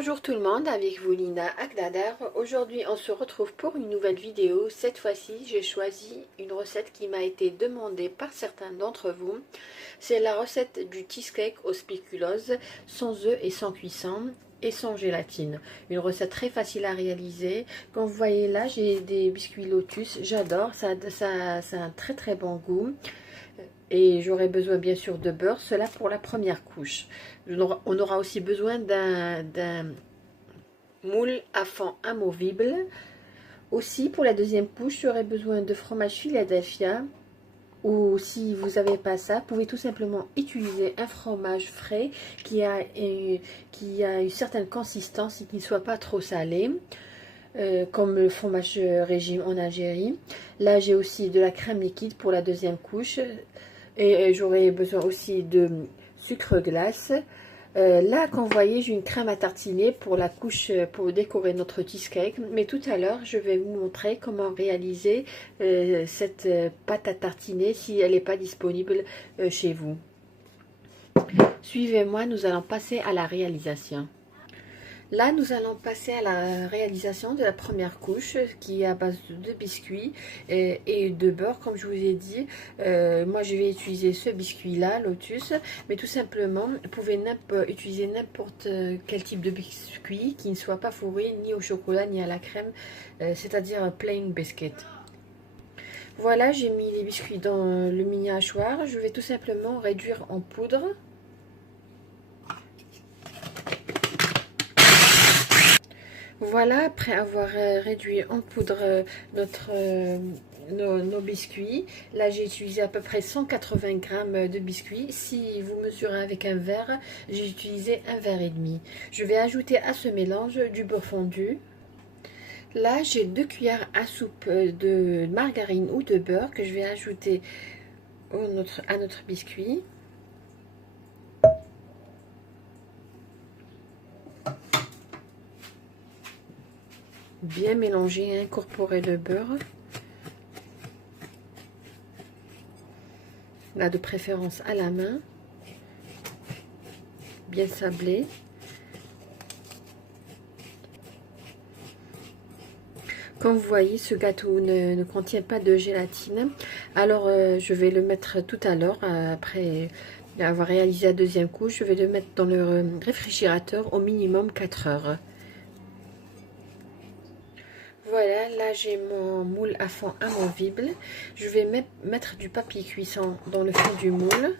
Bonjour tout le monde, avec vous Lina Agdadar. Aujourd'hui on se retrouve pour une nouvelle vidéo. Cette fois-ci j'ai choisi une recette qui m'a été demandée par certains d'entre vous. C'est la recette du cheesecake aux spéculoos, sans œufs et sans cuisson et sans gélatine. Une recette très facile à réaliser. Comme vous voyez là, j'ai des biscuits Lotus, j'adore, ça a un très bon goût. Et j'aurai besoin bien sûr de beurre, cela pour la première couche. On aura aussi besoin d'un moule à fond amovible. Aussi pour la deuxième couche, j'aurai besoin de fromage Philadelphia. Ou si vous n'avez pas ça, vous pouvez tout simplement utiliser un fromage frais qui a une certaine consistance et qui ne soit pas trop salé. Comme le fromage régime en Algérie. Là j'ai aussi de la crème liquide pour la deuxième couche. Et j'aurai besoin aussi de sucre glace. Là, comme vous voyez, j'ai une crème à tartiner pour la couche, pour décorer notre cheesecake. Mais tout à l'heure, je vais vous montrer comment réaliser cette pâte à tartiner si elle n'est pas disponible chez vous. Suivez-moi, nous allons passer à la réalisation. Là, nous allons passer à la réalisation de la première couche qui est à base de biscuits et de beurre, comme je vous ai dit. Moi, je vais utiliser ce biscuit-là, Lotus, mais tout simplement, vous pouvez utiliser n'importe quel type de biscuit qui ne soit pas fourré ni au chocolat ni à la crème, c'est-à-dire plain biscuit. Voilà, j'ai mis les biscuits dans le mini hachoir. Je vais tout simplement réduire en poudre. Voilà, après avoir réduit en poudre nos biscuits, là j'ai utilisé à peu près 180 g de biscuits. Si vous mesurez avec un verre, j'ai utilisé un verre et demi. Je vais ajouter à ce mélange du beurre fondu. Là j'ai 2 cuillères à soupe de margarine ou de beurre que je vais ajouter à notre biscuit. Bien mélanger et incorporer le beurre. Là, de préférence à la main. Bien sablé. Comme vous voyez, ce gâteau ne contient pas de gélatine. Alors, je vais le mettre tout à l'heure, après avoir réalisé la deuxième couche. Je vais le mettre dans le réfrigérateur au minimum 4 heures. Voilà, là j'ai mon moule à fond amovible. Je vais mettre du papier cuisson dans le fond du moule.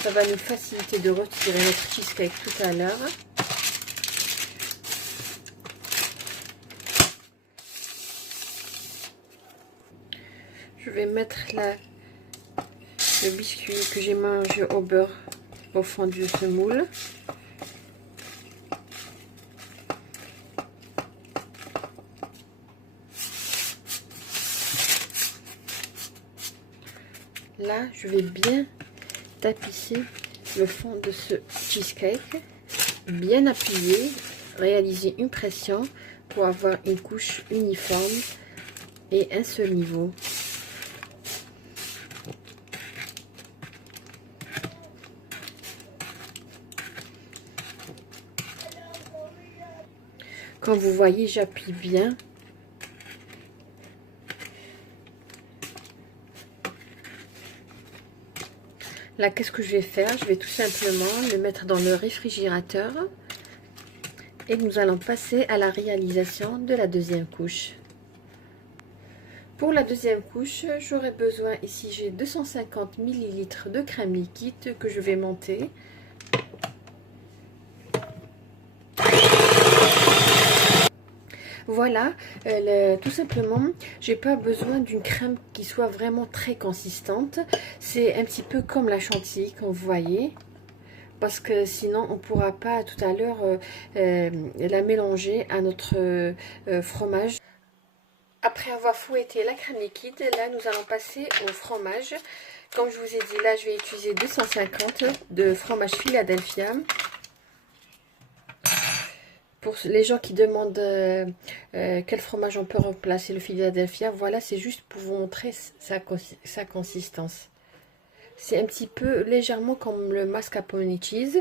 Ça va nous faciliter de retirer notre cheesecake tout à l'heure. Je vais mettre là le biscuit que j'ai mangé au beurre au fond de ce moule. Là, je vais bien tapisser le fond de ce cheesecake, bien appuyer, réaliser une pression pour avoir une couche uniforme et un seul niveau. Comme vous voyez, j'appuie bien. Là, qu'est-ce que je vais faire? Je vais tout simplement le mettre dans le réfrigérateur et nous allons passer à la réalisation de la deuxième couche. Pour la deuxième couche, j'aurai besoin, ici j'ai 250 ml de crème liquide que je vais monter. Voilà, tout simplement, j'ai pas besoin d'une crème qui soit vraiment très consistante. C'est un petit peu comme la chantilly, comme vous voyez. Parce que sinon, on ne pourra pas tout à l'heure la mélanger à notre fromage. Après avoir fouetté la crème liquide, là, nous allons passer au fromage. Comme je vous ai dit, là, je vais utiliser 250 de fromage Philadelphia. Pour les gens qui demandent quel fromage on peut remplacer le Philadelphia, voilà, c'est juste pour vous montrer sa consistance. C'est un petit peu légèrement comme le mascarpone cheese.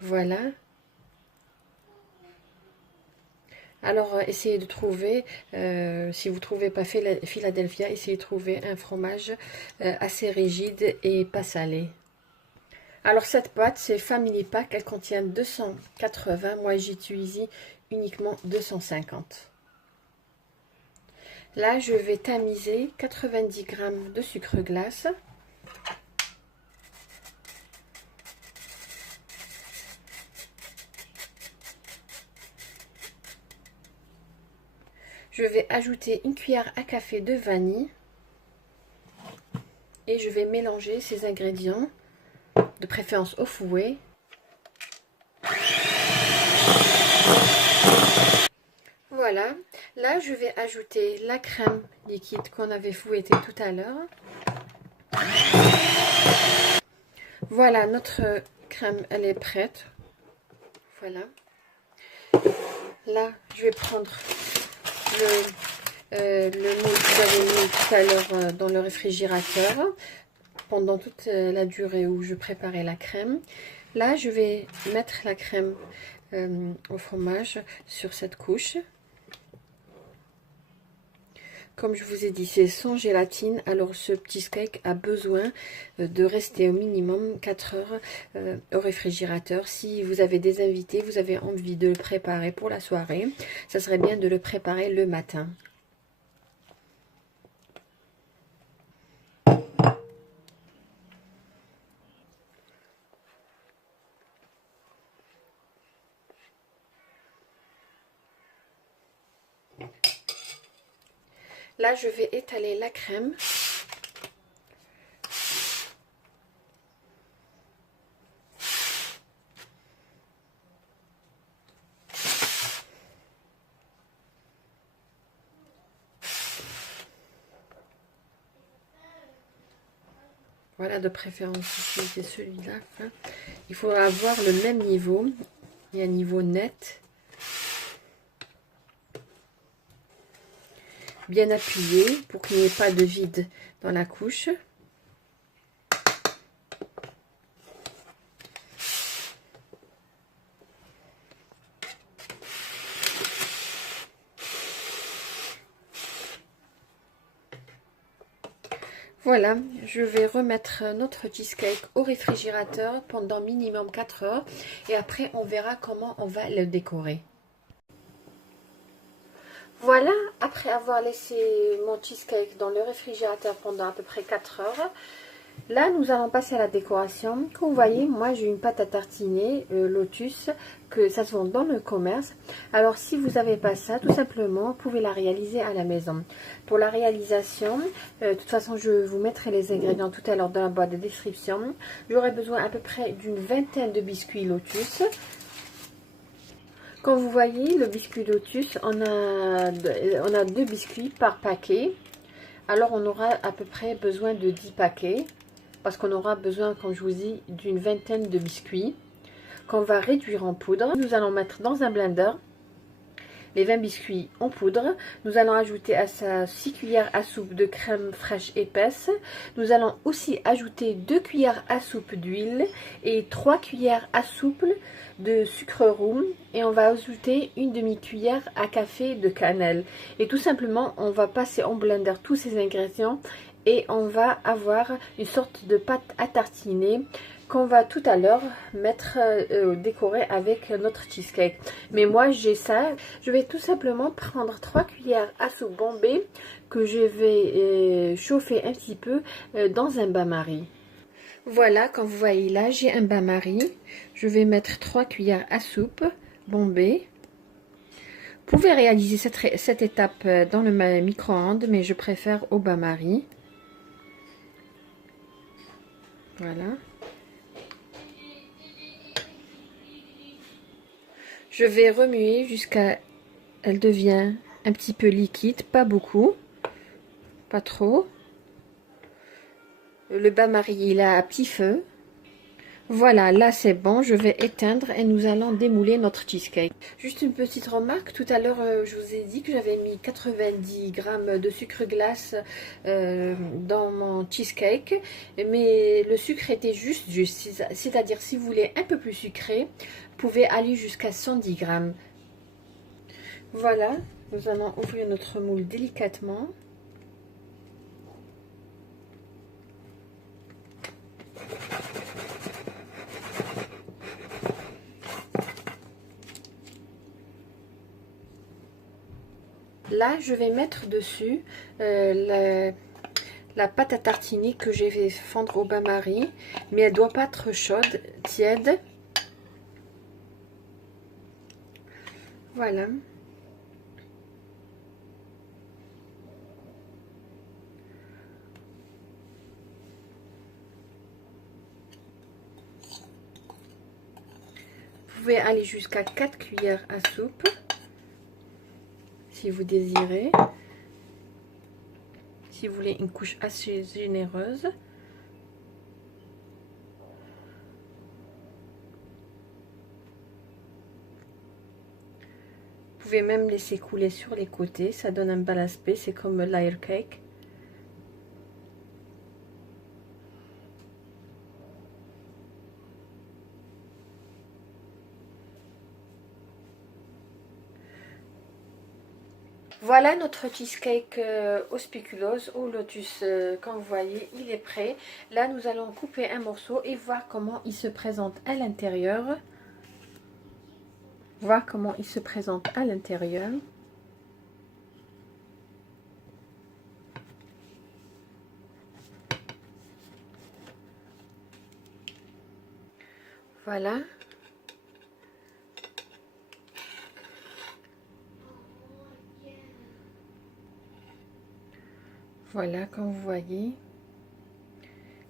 Voilà. Alors, essayez de trouver, si vous ne trouvez pas Philadelphia, essayez de trouver un fromage assez rigide et pas salé. Alors, cette pâte, c'est Family Pack, elle contient 280, moi j'utilise uniquement 250. Là, je vais tamiser 90 g de sucre glace. Je vais ajouter une cuillère à café de vanille et je vais mélanger ces ingrédients, de préférence au fouet. Voilà, là je vais ajouter la crème liquide qu'on avait fouettée tout à l'heure. Voilà, notre crème, elle est prête. Voilà. Là, je vais prendre le moule que j'avais mis tout à l'heure dans le réfrigérateur pendant toute la durée où je préparais la crème. Là, je vais mettre la crème au fromage sur cette couche. Comme je vous ai dit, c'est sans gélatine, alors ce cheesecake a besoin de rester au minimum 4 heures au réfrigérateur. Si vous avez des invités, vous avez envie de le préparer pour la soirée, ça serait bien de le préparer le matin. Là, je vais étaler la crème. Voilà, de préférence, c'est celui-là. Hein. Il faut avoir le même niveau et un niveau net. Bien appuyé pour qu'il n'y ait pas de vide dans la couche. Voilà, je vais remettre notre cheesecake au réfrigérateur pendant minimum 4 heures et après on verra comment on va le décorer. Voilà, après avoir laissé mon cheesecake dans le réfrigérateur pendant à peu près 4 heures, là nous allons passer à la décoration. Comme vous voyez, moi j'ai une pâte à tartiner Lotus, que ça se vend dans le commerce. Alors si vous n'avez pas ça, tout simplement, vous pouvez la réaliser à la maison. Pour la réalisation, de toute façon je vous mettrai les ingrédients tout à l'heure dans la boîte de description. J'aurai besoin à peu près d'une vingtaine de biscuits Lotus. Comme vous voyez, le biscuit Lotus, on a 2 biscuits par paquet. Alors on aura à peu près besoin de 10 paquets. Parce qu'on aura besoin, comme je vous dis, d'une vingtaine de biscuits. Qu'on va réduire en poudre. Nous allons mettre dans un blender les 20 biscuits en poudre. Nous allons ajouter à ça 6 cuillères à soupe de crème fraîche épaisse. Nous allons aussi ajouter 2 cuillères à soupe d'huile et 3 cuillères à soupe de sucre roux. Et on va ajouter une demi-cuillère à café de cannelle. Et tout simplement, on va passer en blender tous ces ingrédients et on va avoir une sorte de pâte à tartiner qu'on va tout à l'heure mettre décorer avec notre cheesecake. Mais moi j'ai ça, je vais tout simplement prendre 3 cuillères à soupe bombée que je vais chauffer un petit peu dans un bain-marie. Voilà, comme vous voyez là, j'ai un bain-marie. Je vais mettre 3 cuillères à soupe bombée. Vous pouvez réaliser cette étape dans le micro-ondes, mais je préfère au bain-marie. Voilà. Je vais remuer jusqu'à elle devient un petit peu liquide, pas beaucoup, pas trop. Le bain-marie il est à petit feu. Voilà, là c'est bon, je vais éteindre et nous allons démouler notre cheesecake. Juste une petite remarque, tout à l'heure je vous ai dit que j'avais mis 90 g de sucre glace dans mon cheesecake, mais le sucre était juste, c'est-à-dire si vous voulez un peu plus sucré, vous pouvez aller jusqu'à 110 g. Voilà, nous allons ouvrir notre moule délicatement. Là, je vais mettre dessus la pâte à tartiner que j'ai fait fondre au bain-marie, mais elle doit pas être chaude, tiède. Voilà. Vous pouvez aller jusqu'à 4 cuillères à soupe, si vous désirez. Si vous voulez une couche assez généreuse. Vous pouvez même laisser couler sur les côtés, ça donne un bel aspect, c'est comme l'air cake. Voilà notre cheesecake au spéculoos, au lotus, comme vous voyez, il est prêt. Là, nous allons couper un morceau et voir comment il se présente à l'intérieur. Voir comment il se présente à l'intérieur. Voilà. Voilà, comme vous voyez,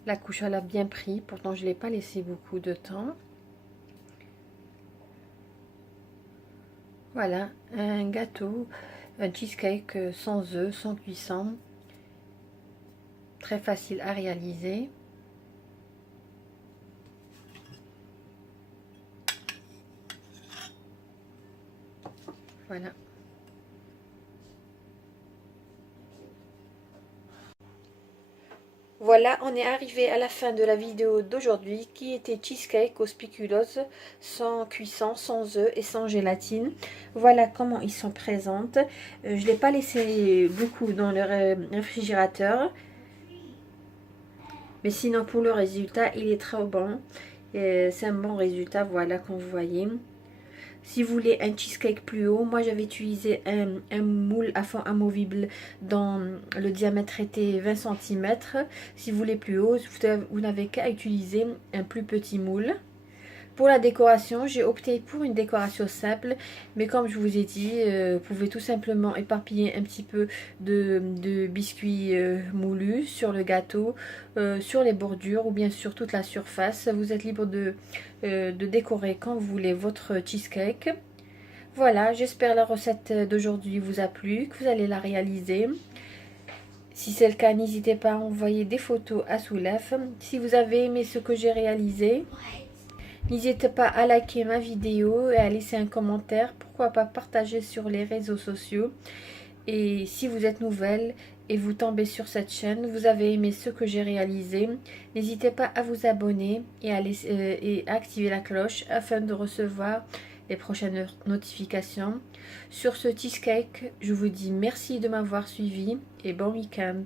la couche elle a bien pris, pourtant je ne l'ai pas laissé beaucoup de temps. Voilà, un gâteau, un cheesecake sans œufs, sans cuisson, très facile à réaliser. Voilà. Voilà, on est arrivé à la fin de la vidéo d'aujourd'hui qui était cheesecake au spéculoos, sans cuisson, sans œufs et sans gélatine. Voilà comment ils sont présents. Je ne l'ai pas laissé beaucoup dans le réfrigérateur. Mais sinon pour le résultat, il est très bon. C'est un bon résultat, voilà comme vous voyez. Si vous voulez un cheesecake plus haut, moi j'avais utilisé un moule à fond amovible dont le diamètre était 20 cm. Si vous voulez plus haut, vous n'avez qu'à utiliser un plus petit moule. Pour la décoration, j'ai opté pour une décoration simple, mais comme je vous ai dit, vous pouvez tout simplement éparpiller un petit peu de biscuits moulus sur le gâteau, sur les bordures ou bien sur toute la surface. Vous êtes libre de décorer quand vous voulez votre cheesecake. Voilà, j'espère la recette d'aujourd'hui vous a plu, que vous allez la réaliser. Si c'est le cas, n'hésitez pas à envoyer des photos à Soulef. Si vous avez aimé ce que j'ai réalisé, n'hésitez pas à liker ma vidéo et à laisser un commentaire. Pourquoi pas partager sur les réseaux sociaux. Et si vous êtes nouvelle et vous tombez sur cette chaîne, vous avez aimé ce que j'ai réalisé, n'hésitez pas à vous abonner et à activer la cloche afin de recevoir les prochaines notifications. Sur ce cheesecake, je vous dis merci de m'avoir suivi et bon week-end.